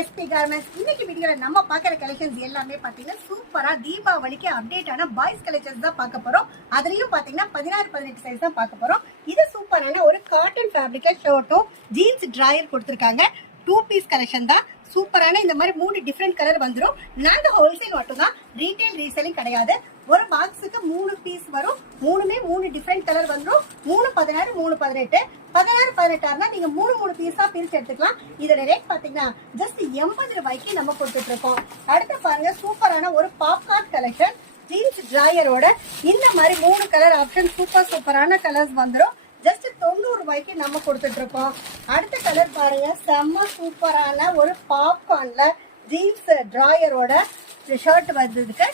SP garments. இன்னைக்கு வீடியோல நம்ம பாக்குற கலெக்ஷன்ஸ் எல்லாமே பாத்தீங்கன்னா சூப்பரா தீபாவளிக்கு அப்டேட் ஆன பாய்ஸ் கலெக்ஷன்ஸ் தான் பார்க்க போறோம். அதுலயும் பாத்தீங்கன்னா 16-18 சைஸ் தான் பார்க்க போறோம். இது சூப்பரான ஒரு காட்டன் ஃபேப்ரிக்ல ஷர்ட்டும் ஜீன்ஸ் டிராயர் கொடுத்திருக்காங்க. 2 பீஸ் கலெக்ஷன் தான். சூப்பரான இந்த மாதிரி 3 டிஃபரெண்ட் கலர் வந்துடும். நாங்க ஹோல்சேல் மட்டும் தான், ரீட்டைல் ரீசேலிங் கிடையாது. ஒரு பாக்ஸுக்கு 3 பீஸ் வரும். 3 டிஃபரெண்ட் கலர் வந்துடும். 316 318 16-18 நீங்க 3 பீஸா பிரிச்சு எடுத்துக்கலாம். இதோட ரேட் பாத்தீங்கன்னா ஜஸ்ட் 80 ரூபாய்க்கு நம்ம கொடுத்துட்டு இருக்கோம். அடுத்து பாருங்க, சூப்பரான ஒரு பாப்கார்ன் கலெக்ஷன் ஜீன்ஸ் டிராயரோட இந்த மாதிரி 3 கலர் ஆப்ஷன் சூப்பரான கலர்ஸ் வந்துடும். ஜஸ்ட் 90 ரூபாய்க்கு நம்ம கொடுத்துட்டு இருக்கோம். அடுத்த கலர் பாருங்க, செம்ம சூப்பரான ஒரு பாப்கார்ன்ல ஜீன்ஸ் டிராயரோட ஷர்ட் வந்ததுக்கு.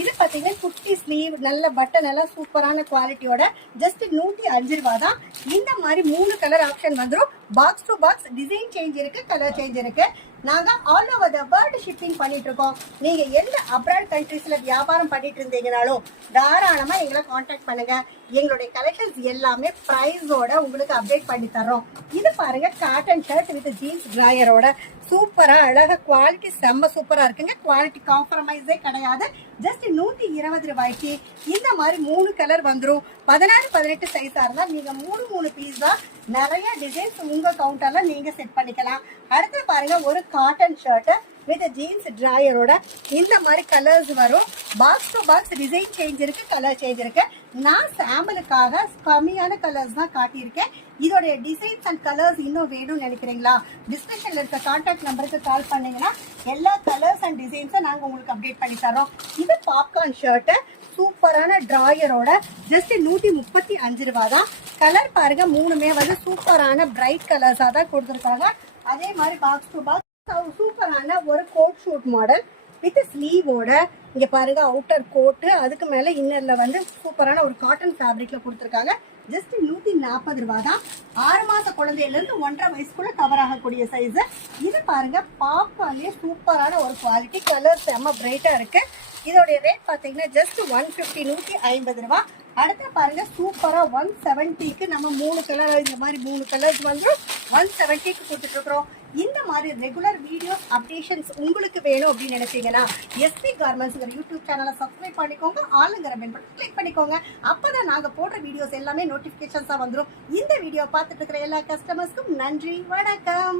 இது பாத்தீங்கன்னா குட்டி ஸ்லீவ், நல்ல பட்டன், எல்லாம் சூப்பரான குவாலிட்டியோட ஜஸ்ட் 105 ரூபா தான். இந்த மாதிரி 3 கலர் ஆப்ஷன் வந்துடும். Box to box design change இருக்கு, கலர் சேஞ்ச் இருக்கு. நாங்க all over the world shipping பண்ணிட்டு இருக்கோம். நீங்க எந்த அப்ராட் கண்ட்ரீஸ்ல வியாபாரம் பண்ணிட்டு இருந்தீங்கனாலும் தாராளமா எங்களை கான்டாக்ட் பண்ணுங்க. எங்களுடைய கலெக்ஷன்ஸ் எல்லாமே பிரைஸோட உங்களுக்கு அப்டேட் பண்ணி தர்றோம். இது பாருங்க, காட்டன் ஷர்ட் வித் ஜீன்ஸ் டிராயரோட சூப்பரா அழகா குவாலிட்டி செம்ம சூப்பரா இருக்குங்க. குவாலிட்டி காம்ப்ரமைஸே கிடையாது. ஜஸ்ட் 120 ரூபாய்க்கு இந்த மாதிரி 3 கலர் வந்துடும். 16-18 சைஸா இருந்தா நீங்க 3 பீஸ் தான். நிறைய டிசைன்ஸ் உங்க கவுண்டர்ல நீங்க செட் பண்ணிக்கலாம். அடுத்து பாருங்க, ஒரு காட்டன் ஷர்ட் வித் ஜீன்ஸ் டிராயரோட இந்த மாதிரி கலர்ஸ் வரும். Box to box design change இருக்கு, கலர் சேஞ்ச் இருக்கு. நான் சாம்பிளுக்காக கம்மியான கலர்ஸ் தான் காட்டியிருக்கேன். இதோடைய டிசைன்ஸ் அண்ட் கலர்ஸ் இன்னும் வேணும்னு நினைக்கிறீங்களா? டிஸ்கிரிப்ஷன்ல இருக்க கான்டாக்ட் நம்பருக்கு கால் பண்ணீங்கன்னா எல்லா கலர்ஸ் அண்ட் டிசைன்ஸும் நாங்க உங்களுக்கு அப்டேட் பண்ணி தரோம். இது பாப்கார்ன் ஷர்ட் சூப்பரான டிராயரோட ஜஸ்ட் 135 ரூபா தான். கலர் பாருங்க, 3மே வந்து சூப்பரான பிரைட் கலர்ஸா தான் கொடுத்துருக்காங்க. அதே மாதிரி பாக்ஸ் டு பாக்ஸ் சூப்பரான ஒரு கோட் ஷூட் மாடல் வித் ஸ்லீவோட. இங்க பாருங்க, அவுட்டர் கோட்டு, அதுக்கு மேல இன்னர்ல வந்து சூப்பரான ஒரு காட்டன் ஃபேப்ரிக்ல கொடுத்துருக்காங்க. ஜஸ்ட் 140 ரூபா தான். 6 மாச குழந்தையில இருந்து 1.5 வயசுக்குள்ள கவர் ஆகக்கூடிய சைஸ். இது பாருங்க, பாப்கார்ன்லயே சூப்பரான ஒரு குவாலிட்டி, கலர் செம்ம பிரைட்டா இருக்கு. இதோடைய ரேட் பாத்தீங்கன்னா ஜஸ்ட் 150 150 ரூபா. அடுத்து பாருங்க, சூப்பரா 170க்கு நம்ம 3 கலர், இந்த மாதிரி 3 கலர்ஸ் வந்து 170க்கு கொடுத்துட்டு இருக்கிறோம். இந்த மாதிரி ரெகுலர் வீடியோஸ் அப்டேஷன்ஸ் உங்களுக்கு வேணும் அப்படின்னு நினைச்சீங்கன்னா எஸ்பி கார்மெண்ட்ஸ் யூடியூப் சேனலை சப்ஸ்கிரைப் பண்ணிக்கோங்க. ஆளுங்கிற பெல் பட்டன் கிளிக் பண்ணிக்கோங்க. அப்பதான் நாங்க போடுற வீடியோஸ் எல்லாமே நோட்டிபிகேஷன்ஸா வந்துடும். இந்த வீடியோ பார்த்துட்டு இருக்கிற எல்லா கஸ்டமர்ஸ்க்கும் நன்றி, வணக்கம்.